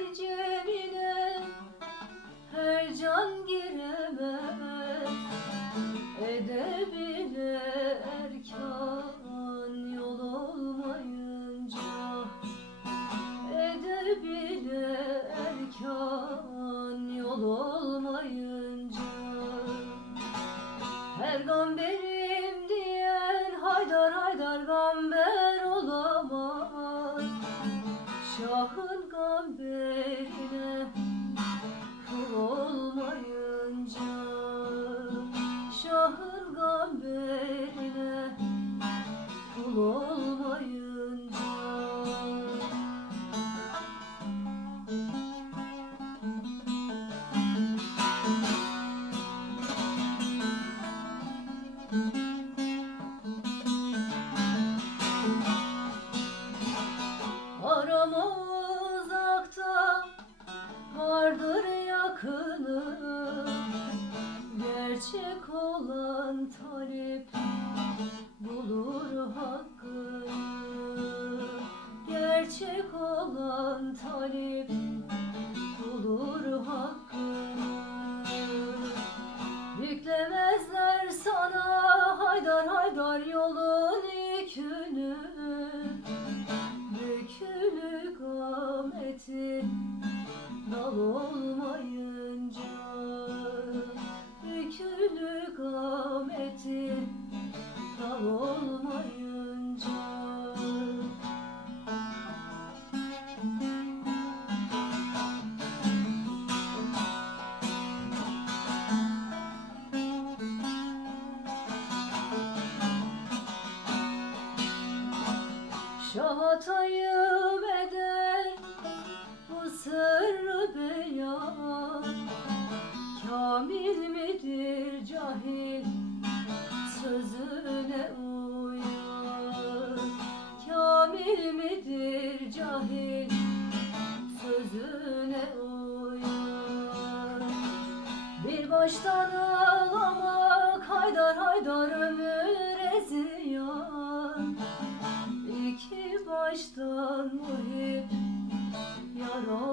koy cebine Her can giremez. Edebine erkan yol olmayınca Edebine erkan yol olmayınca. Her gamberim diyen haydar haydar gamber Gamberine kul Gerçek olan talip bulur hakkını. Yüklemezler sana haydar haydar yolun yükünü. Bükülü kameti dal olmayınca. Bükülü kameti dal olmayınca Şahatayım eder bu sırrı beyan. Kamil midir cahil sözüne uyan. Kamil midir cahil sözüne uyan. Bir baştan baştan muhip yar olmayınca